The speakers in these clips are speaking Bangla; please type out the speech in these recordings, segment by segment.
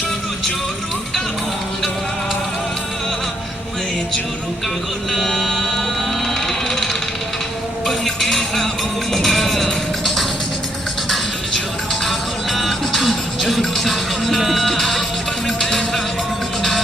चोरू चोरू कहूँगा मैं चोरू का गुलाम बन के रहूँगा चोरू का गुलाम चोरू का गुलाम बन के रहूँगा।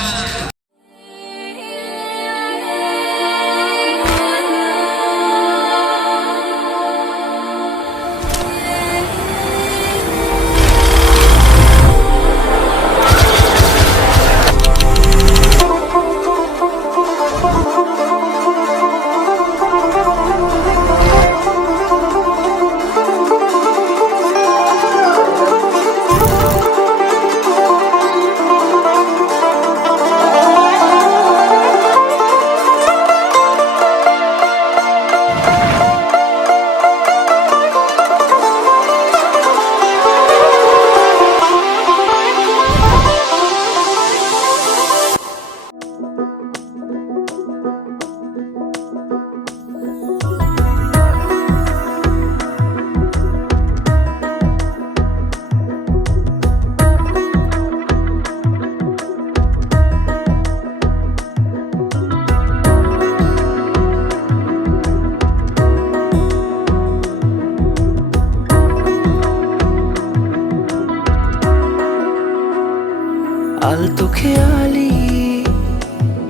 আলতো খেয়ালি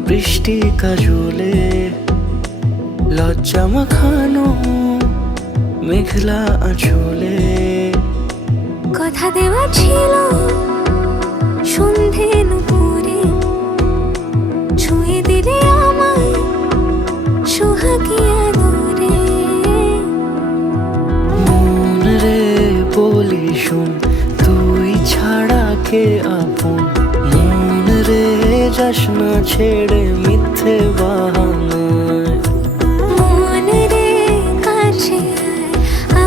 বৃষ্টি কাজলে লজ্জা মাখানো মেঘলা আঁচলে কথা দেওয়া ছিল সন্ধে নুপুরে ছুঁয়ে দিলে আমায় সোহাগী আদরে মন রে বলি শোন তুই ছাড়া কে আপন মন রে যাস না ছেড়ে মিথ্যে বাহানায় মন রে কাছে আয়,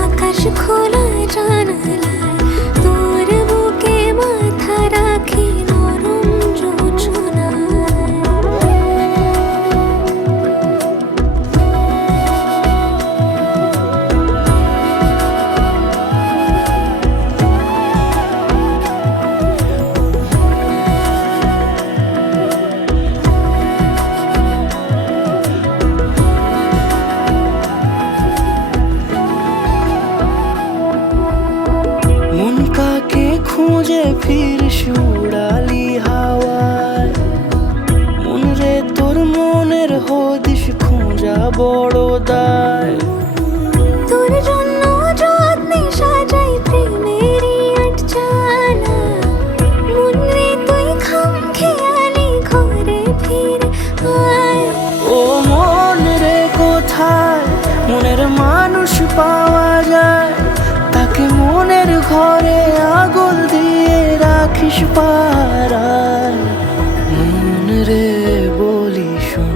আকাশ খোলা জানালায় তোর বুকে মাথা রাখি নরম যোজনায়। মন কাকে খুঁজে ফিরিস উড়ালি হাওয়ায় মন রে তোর মনের হদিস খোঁজা বড় দায় তোর জন্য যত্নে সাজাই প্রেমেরই আটচালা মন রে তুই খাম খেয়ালি ঘরে ফিরে আয়। ও মন রে কোথায় মনের মানুষ পাওয়া যায় তাকে মনের ঘরে আগুন দিয়ে রাখিস পাড়ায় মন রে বলি শোন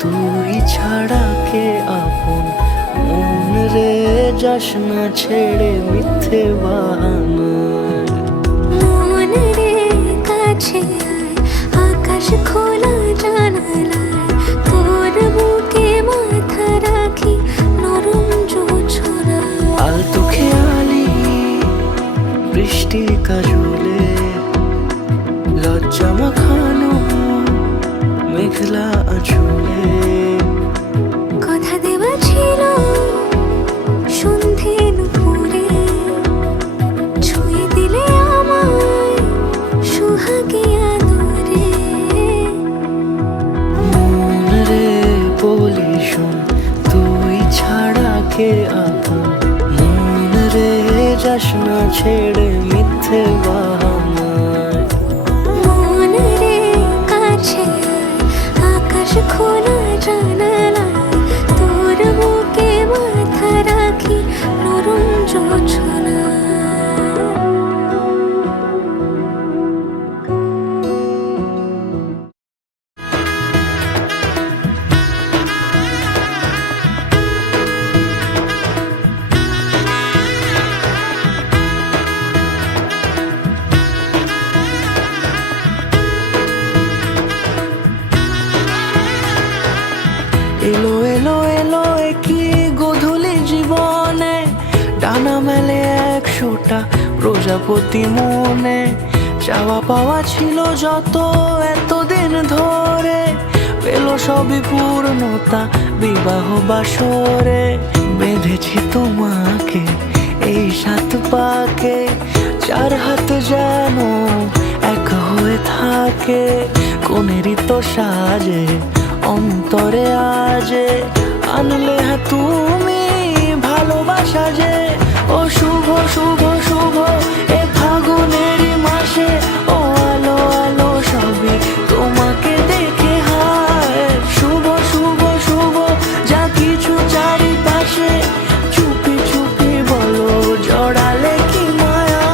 তুই ছাড়া কে আপন মন রে যাস না ছেড়ে মিথ্যে বাহানায় মন রে কাছে আয়, আকাশ খোলা জানালায় তোর বুকে মাথা রাখি নরম যোজনায়। আলতো খেয়ালি বৃষ্টি কাজলে লজ্জা মাখানো মেঘলা আঁচলে কথা দেওয়া ছিল সন্ধে নুপুরে ছুঁয়ে দিলে আমায় সোহাগী আদরে মন রে বলি শোন তুই ছাড়া কে আপন মন রে যাস না ছেড়ে মিথ্যে বাহানায় মন রে কাছে আয়, আকাশ খোলা জানালায় তোর বুকে মাথা রাখি নরম যোজনায়। এলো এলো এলো কি গোধূলি জীবনে ডানা মেলে 100টা প্রজাপতি মনে চাওয়া পাওয়া ছিল যত এতদিন ধরে, পেল সবই পূর্ণতা বিবাহ বাসরে। বেঁধেছি তোমাকে এই 7 পাকে, 4 হাত যেন এক হয়ে থাকে। কোনেরই তো সাজে অন্তরে আজে, আনলে তুমি ভালোবাসা যে। ও শুভ শুভ শুভ এ ফাগুনেরই মাসে, ও আলো আলো সবই তোমাকে দেখে হায়। শুভ শুভ শুভ যা কিছু চারিপাশে, চুপি চুপি বলো জড়ালে কি মায়া।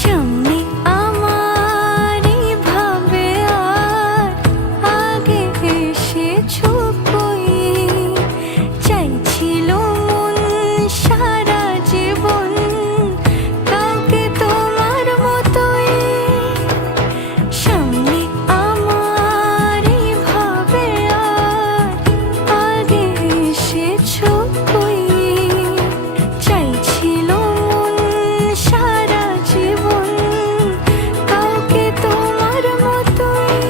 সামনে আমার ভাবে আর আগে এসেছো কই, চাইছিল মন সারা জীবন কাউকে তোমার মতোই। সামনে আমার ভাবে আর আগে এসেছো কই, চাইছিল মন সারা জীবন কাউকে তোমার মতোই।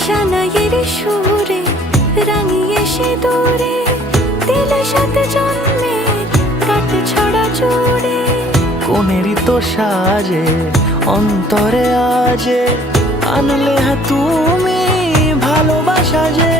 সানাইয়ের সুরে রাঙিয়ে সে দূরে, দিলে 7 জন্মের কাট ছড়া জোড়ে। কোনেরই তো সাজে অন্তরে আজে, আনলে তুমি ভালোবাসা যে।